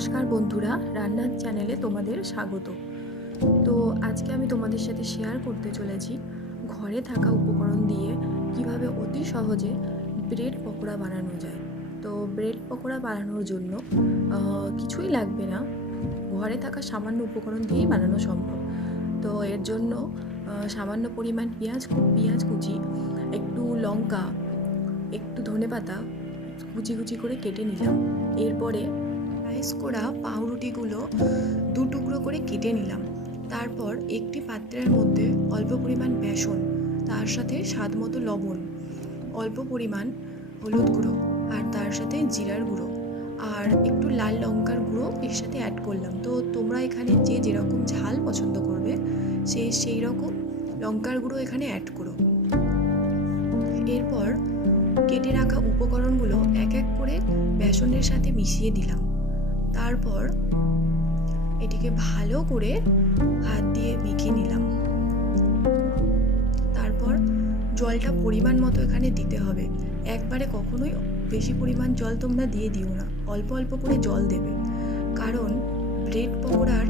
নমস্কার বন্ধুরা, রান্নার চ্যানেলে তোমাদের স্বাগত। তো আজকে আমি তোমাদের সাথে শেয়ার করতে চলেছি ঘরে থাকা উপকরণ দিয়ে কীভাবে অতি সহজে ব্রেড পকোড়া বানানো যায়। তো ব্রেড পকোড়া বানানোর জন্য কিছুই লাগবে না। ঘরে থাকা সামান্য উপকরণ দিয়েই বানানো সম্ভব। তো এর জন্য সামান্য পরিমাণ পেঁয়াজ পেঁয়াজ কুচি, একটু লঙ্কা, একটু ধনেপাতা, কুচি কুচি করে কেটে নিলাম। এরপরে স্লাইস করা পাউরুটিগুলো দু টুকরো করে কেটে নিলাম। তারপর একটি পাত্রের মধ্যে অল্প পরিমাণ বেসন, তার সাথে স্বাদ মতো লবণ, অল্প পরিমাণ হলুদ গুঁড়ো আর তার সাথে জিরার গুঁড়ো আর একটু লাল লঙ্কার গুঁড়ো এর সাথে অ্যাড করলাম। তো তোমরা এখানে যে যেরকম ঝাল পছন্দ করবে, সে সেই রকম লঙ্কার গুঁড়ো এখানে অ্যাড করো। এরপর কেটে রাখা উপকরণগুলো এক এক করে বেসনের সাথে মিশিয়ে দিলাম। তারপর এটিকে ভালো করে হাত দিয়ে মেখে নিলাম। তারপর জলটা পরিমাণ মতো এখানে দিতে হবে। একবারে কখনোই বেশি পরিমাণ জল তোমরা দিয়ে দিও না। অল্প অল্প করে জল দেবে। কারণ ব্রেড পকোড়ার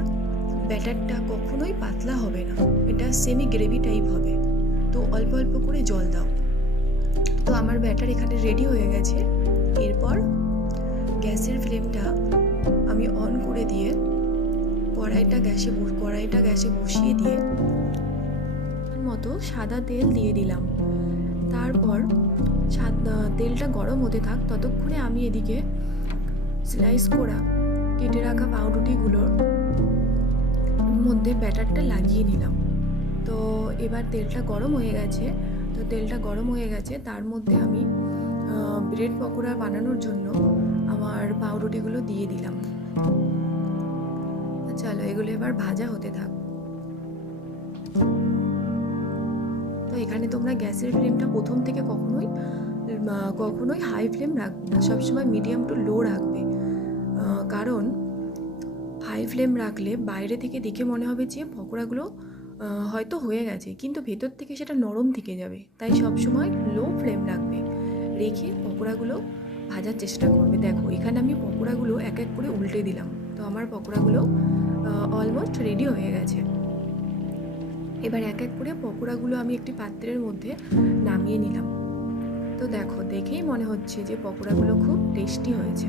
ব্যাটারটা কখনোই পাতলা হবে না। এটা সেমি গ্রেভি টাইপ হবে। তো অল্প অল্প করে জল দাও। তো আমার ব্যাটার এখানে রেডি হয়ে গেছে। এরপর গ্যাসের ফ্লেমটা কড়াইটা গ্যাসে কড়াইটা গ্যাসে বসিয়ে দিয়ে মতো সাদা তেল দিয়ে দিলাম। তারপর তেলটা গরম হতে থাক, ততক্ষণে আমি এদিকে স্লাইস করা, কেটে রাখা পাউরুটিগুলোর মধ্যে ব্যাটারটা লাগিয়ে নিলাম। তো এবার তেলটা গরম হয়ে গেছে, তো তেলটা গরম হয়ে গেছে, তার মধ্যে আমি ব্রেড পকোড়া বানানোর জন্য আমার পাউরুটিগুলো দিয়ে দিলাম। চলো, এগুলো এবার ভাজা হতে থাক। তো এখানে তোমরা গ্যাসের ফ্লেমটা প্রথম থেকে কখনোই কখনোই হাই ফ্লেম রাখবে না, সবসময় মিডিয়াম টু লো রাখবে। কারণ হাই ফ্লেম রাখলে বাইরে থেকে দেখে মনে হবে যে পকোড়াগুলো হয়তো হয়ে গেছে, কিন্তু ভেতর থেকে সেটা নরম থেকে যাবে, তাই সবসময় লো ফ্লেম রাখবে। রেখে পকোড়াগুলো ভাজার চেষ্টা করবে। দেখো, এখানে আমি পকোড়াগুলো এক এক করে উল্টে দিলাম। তো আমার পকোড়াগুলো অলমোস্ট রেডি হয়ে গেছে। এবার এক এক করে পকোড়াগুলো আমি একটি পাত্রের মধ্যে নামিয়ে নিলাম। তো দেখো, দেখেই মনে হচ্ছে যে পকোড়াগুলো খুব টেস্টি হয়েছে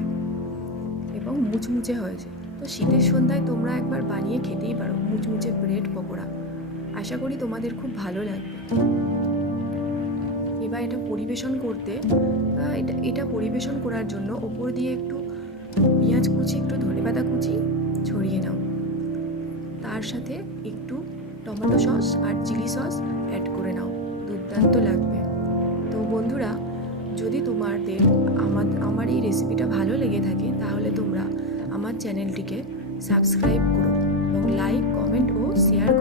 এবং মুচমুচে হয়েছে। তো শীতের সন্ধ্যায় তোমরা একবার বানিয়ে খেতেই পারো মুচমুচে ব্রেড পকোড়া। আশা করি তোমাদের খুব ভালো লাগবে। এবার এটা পরিবেশন করতে এটা এটা পরিবেশন করার জন্য ওপর দিয়ে একটু পেঁয়াজ কুচি, একটু ধনেপাতা কুচি ছড়িয়ে নাও। তার সাথে একটু টমেটো সস আর চিলি সস অ্যাড করে নাও। দুর্দান্ত লাগবে। তো বন্ধুরা, যদি তোমাদের আমার আমার এই রেসিপিটা ভালো লেগে থাকে, তাহলে তোমরা আমার চ্যানেলটিকে সাবস্ক্রাইব করো এবং লাইক কমেন্ট ও শেয়ার